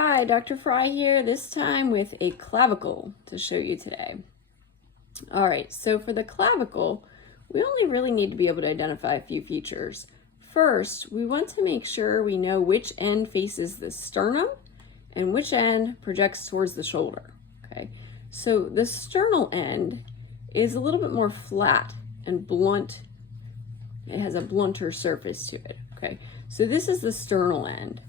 Hi, Dr. Fry here, this time with a clavicle to show you today. All right, so for the clavicle, we only really need to be able to identify a few features. First, we want to make sure we know which end faces the sternum and which end projects towards the shoulder, okay? So the sternal end is a little bit more flat and blunt. It has a blunter surface to it, okay? So this is the sternal end.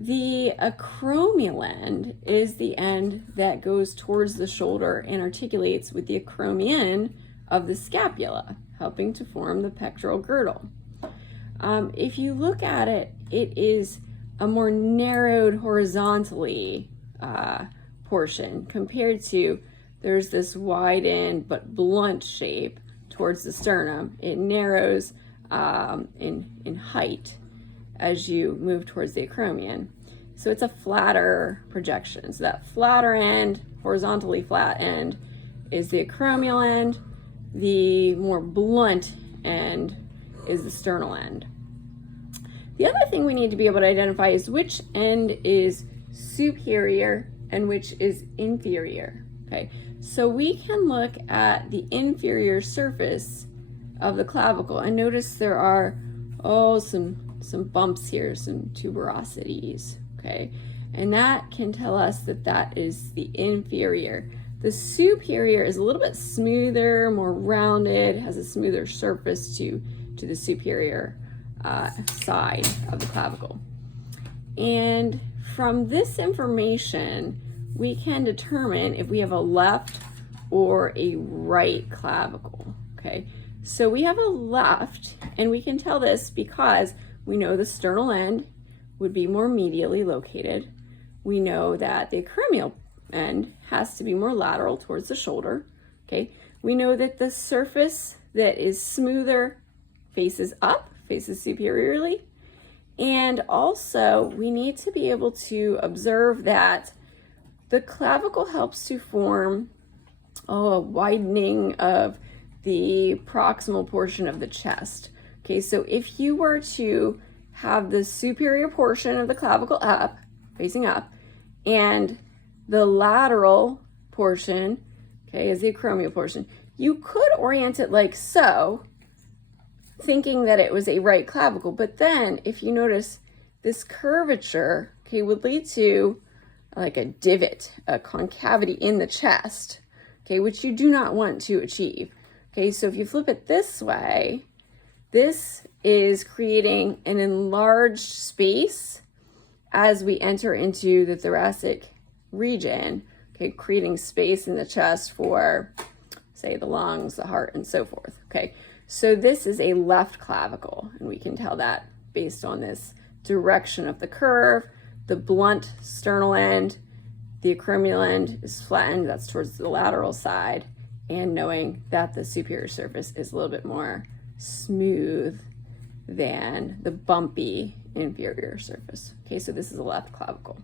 The acromial end is the end that goes towards the shoulder and articulates with the acromion of the scapula, helping to form the pectoral girdle. If you look at it, it is a more narrowed horizontally portion compared to there's this widened but blunt shape towards the sternum. It narrows in height as you move towards the acromion. So it's a flatter projection. So that flatter end, horizontally flat end, is the acromial end. The more blunt end is the sternal end. The other thing we need to be able to identify is which end is superior and which is inferior. Okay, so we can look at the inferior surface of the clavicle and notice there are some bumps here, some tuberosities, okay? And that can tell us that that is the inferior. The superior is a little bit smoother, more rounded, has a smoother surface to the superior side of the clavicle. And from this information, we can determine if we have a left or a right clavicle, okay? So we have a left, and we can tell this because we know the sternal end would be more medially located. We know that the acromial end has to be more lateral towards the shoulder, okay? We know that the surface that is smoother faces up, faces superiorly. And also we need to be able to observe that the clavicle helps to form a widening of the proximal portion of the chest. Okay, so if you were to have the superior portion of the clavicle up, facing up, and the lateral portion, okay, is the acromial portion, you could orient it like so, thinking that it was a right clavicle. But then if you notice, this curvature, okay, would lead to like a divot, a concavity in the chest, okay, which you do not want to achieve. Okay, so if you flip it this way, this is creating an enlarged space as we enter into the thoracic region, okay, creating space in the chest for, say, the lungs, the heart, and so forth, okay? So this is a left clavicle, and we can tell that based on this direction of the curve. The blunt sternal end, the acromial end is flattened, that's towards the lateral side, and knowing that the superior surface is a little bit more smooth than the bumpy inferior surface. Okay, so this is a left clavicle.